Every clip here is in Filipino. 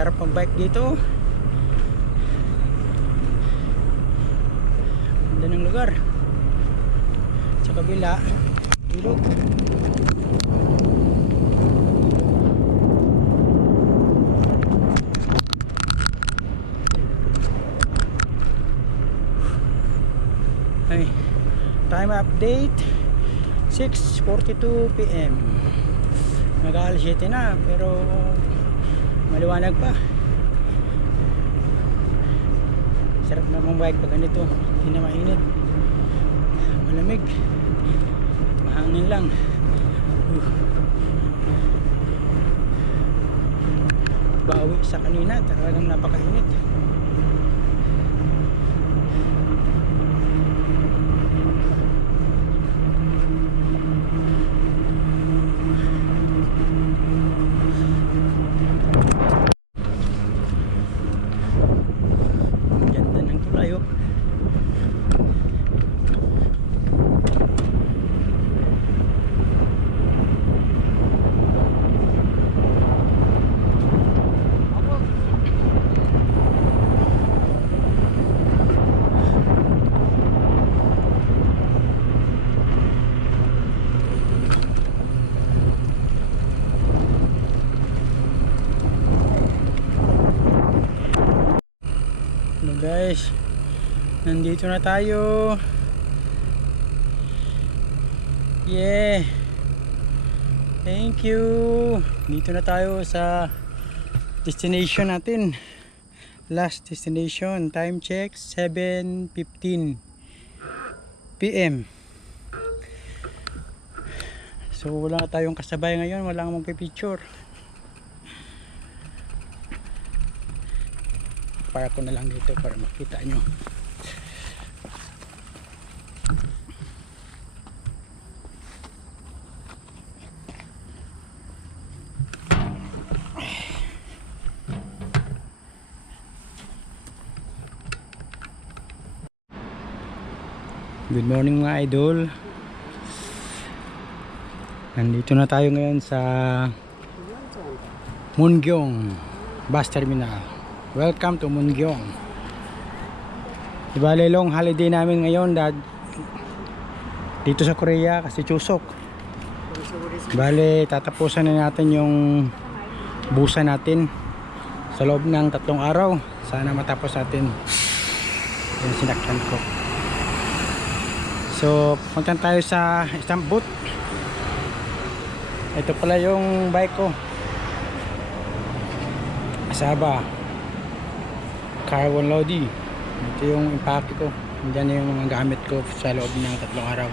Sarap ang bike dito. Ganda ng lugar. Sa kabila, ilog. Ay, time update 6:42 PM. Mag-aalas 7 na pero maliwanag pa. Sarap namang bike pag ganito, hindi na mainit, malamig, mahangin lang. Bawi sa kanina, talagang napakainit. Ganda ng tulay oh. Guys, nandito na tayo. Yeah, thank you. Dito na tayo sa destination natin. Last destination. Time check 7:15 PM. So wala tayong kasabay ngayon, wala nang magpipicture. Para ko na lang dito para makita nyo. Good morning mga idol. Nandito na tayo ngayon sa Mungyong Bus Terminal. Welcome to Mungyong. Ibale long holiday namin ngayon dito sa Korea kasi Chuseok. Bale tatapusan na natin yung busa natin sa loob ng 3 araw. Sana matapos natin yung sinakyan ko. So punta tayo sa isang booth. Ito pala yung bike ko, Asaba Carbon Lodi. Ito yung impake ko. Diyan yung mga gamit ko sa loob ng 3 araw.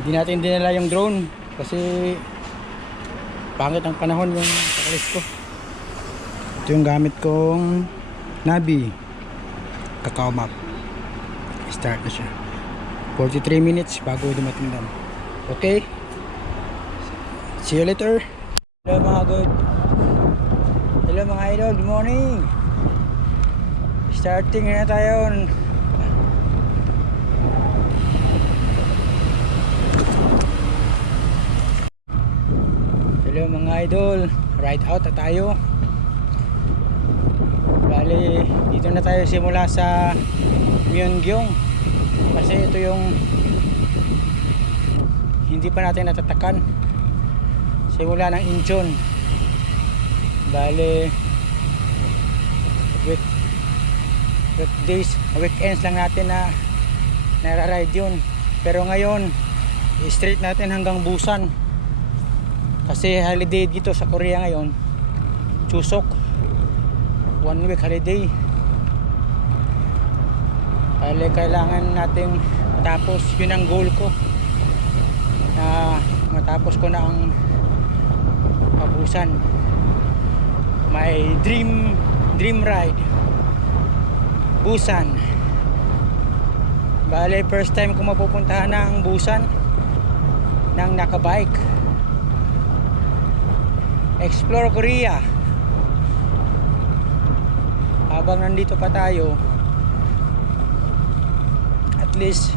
Hindi natin dinala yung drone kasi pangit ang panahon yung pakalis ko. Ito yung gamit kong Nabi Kakao Map. Start na siya. 43 minutes bago dumating doon. Okay, see you later. Hello mga good. Hello mga idol, good morning. Starting na tayo. Hello mga idol, ride out na tayo. Bali, dito na tayo simula sa Mungyong. Kasi ito yung hindi pa natin natatakan. Simula ng Incheon. Bali, weekends lang natin na nara-ride yun. Pero ngayon straight natin hanggang Busan kasi holiday dito sa Korea ngayon, Chuseok, 1 week holiday. Kailangan nating matapos, yun ang goal ko, na matapos ko na ang Busan, my dream ride Busan. Bale, first time ko mapupuntahan ng Busan ng nakabike. Explore Korea. Habang nandito pa tayo, at least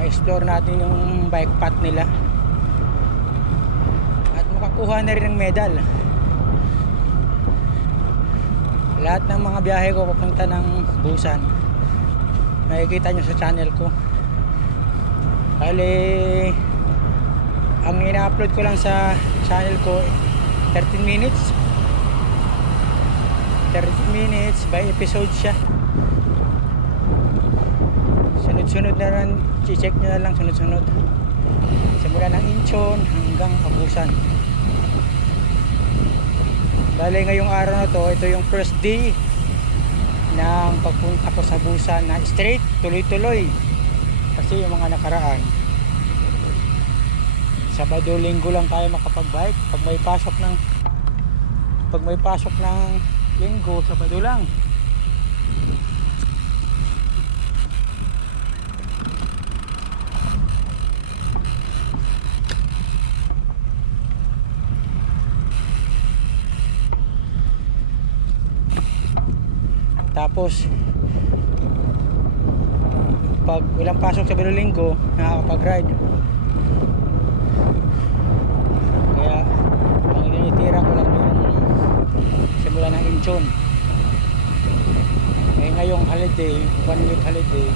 ma-explore natin yung bike path nila at makakuha na rin ng medal. Lahat ng mga biyahe ko papunta ng Busan, makikita nyo sa channel ko. Bali, ang ina-upload ko lang sa channel ko 13 minutes by episode siya. Sunod-sunod na lang, i-check nyo na lang sunod-sunod, simula ng Incheon hanggang Abusan. Bali, ngayong araw na to, ito yung first day ng pagpunta ko sa Busan na straight, tuloy-tuloy. Kasi yung mga nakaraan, Sabado, Linggo lang tayo makapag-bike. Pag may pasok ng Linggo, Sabado lang. Tapos pag walang pasok sa Sabado, Linggo, nakakapag-ride. Kaya ang tinitira ko lang yung simula ng Incheon. Eh ngayong holiday, 1 week holiday,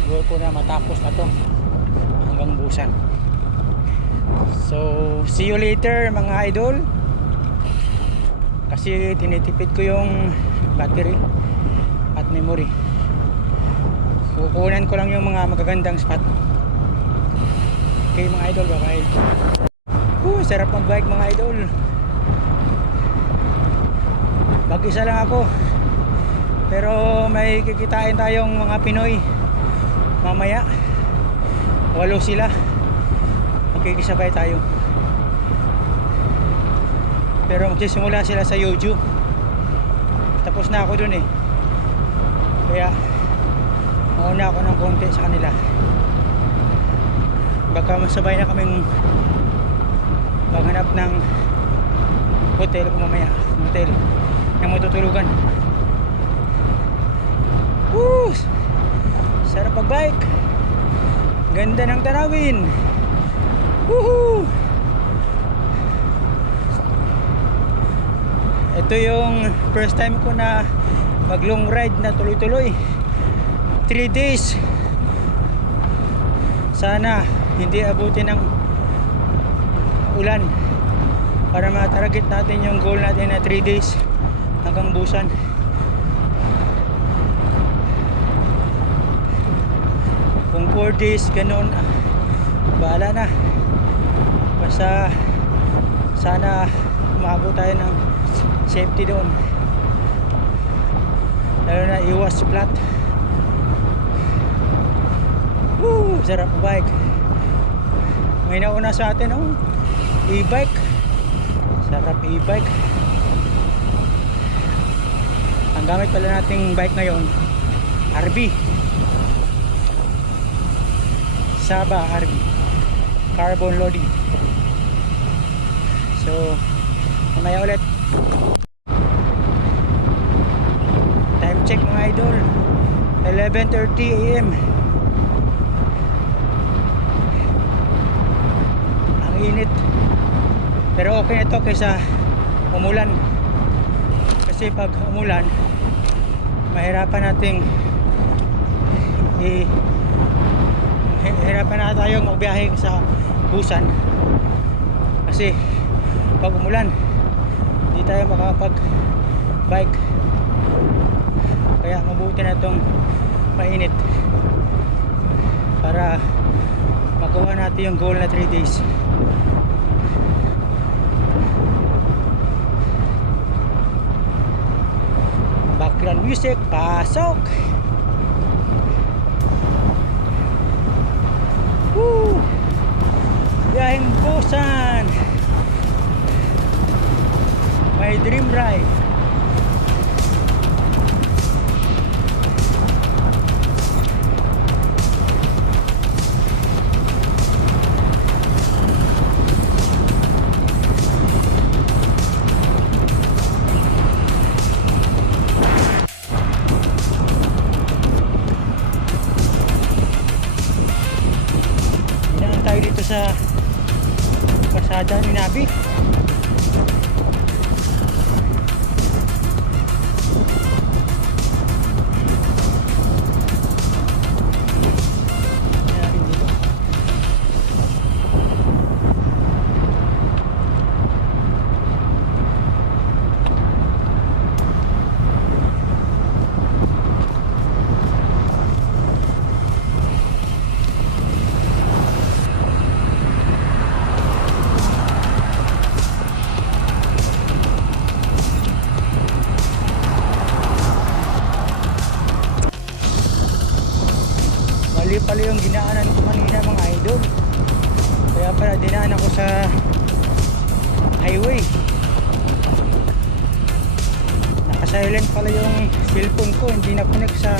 siguro ko na matapos na to hanggang Busan. So see you later mga idol, kasi tinitipid ko yung battery at memory. Kukunan ko lang yung mga magagandang spot. Okay mga idol, bye bye. Sarap mag bike mga idol. Mag-isa lang ako, pero may kikitain tayong mga Pinoy mamaya. 8 sila, magkikisabay tayo. Pero magsisimula sila sa Yeoju. Tapos na ako dun eh, kaya mauna ako ng konti sa kanila. Baka masabay na kaming maghanap ng hotel mamaya, motel na matutulugan. Woo! Sarap mag-bike, ganda ng tanawin. Woohoo! Ito yung first time ko na mag long ride na tuloy-tuloy, 3 days. Sana hindi abutin ng ulan para matarget natin yung goal natin na 3 days hanggang Busan. Kung 4 days ganun, bahala na. Basta sana umabot tayo ng safety doon, lalo na iwas flat. Woo! Sarap bike. May nauna sa atin, oh, e-bike. Sarap e-bike. Ang gamit pala nating bike ngayon, RB Saba RB carbon loading. So mamaya ulit. Time check mga idol, 11:30 AM. Ang init, pero okay na to kaysa umulan. Kasi pag umulan, mahirapan nating hirapan na tayong magbiyahe sa Busan. Kasi pag umulan, hindi tayo makapag bike. Kaya mabuti na itong mainit para makuha natin yung goal na 3 days. Background music, pasok. Woo! Biyaheng Busan, my dream ride. Tayo dito sa pasada ni Nabi. yung dinaanan ko kanina mga idol. Kaya pala dinaanan ko sa highway. Naka-silent pala yung cellphone ko, hindi na connect sa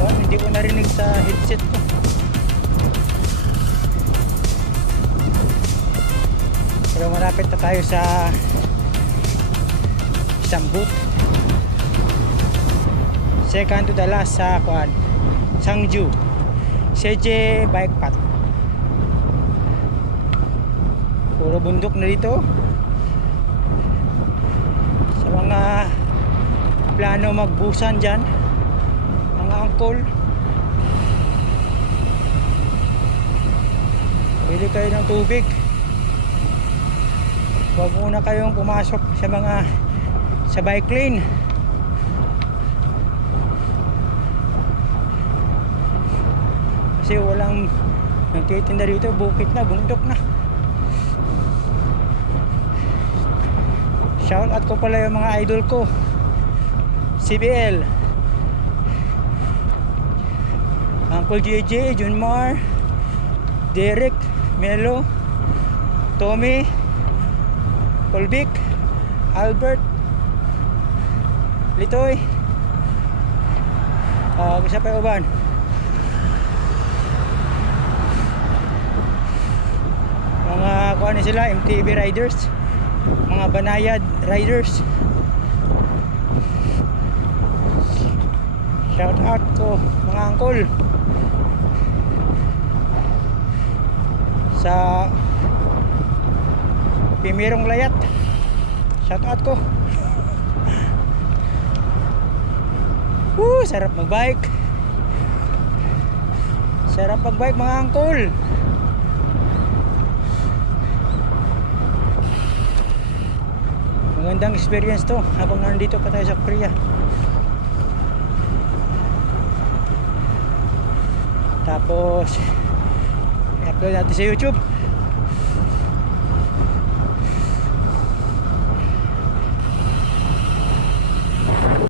hindi ko narinig sa headset ko. Pero malapit na tayo sa isang booth. Second to the last sa Sangju Seje Bike Path. Puro bundok na dito. Sa mga plano magbusan dyan, mga angkol, bili kayo ng tubig. Huwag muna kayong pumasok sa bike lane. Kasi walang nagtitinda dito, bukit na, bundok na. Shout out ko pala yung mga idol ko, CBL, Uncle JJ, Junmar, Derek, Melo, Tommy, Colbic, Albert, Litoy, isa pa yung uban. Mga kuha na sila, MTV riders, mga banayad riders. Shout out ko mga angkol sa Pimirong Layat. Shout out ko. Sarap magbike. Sarap magbike mga angkol. Magandang experience to habang nandito pa tayo sa Korea. Tapos i-upload natin sa YouTube.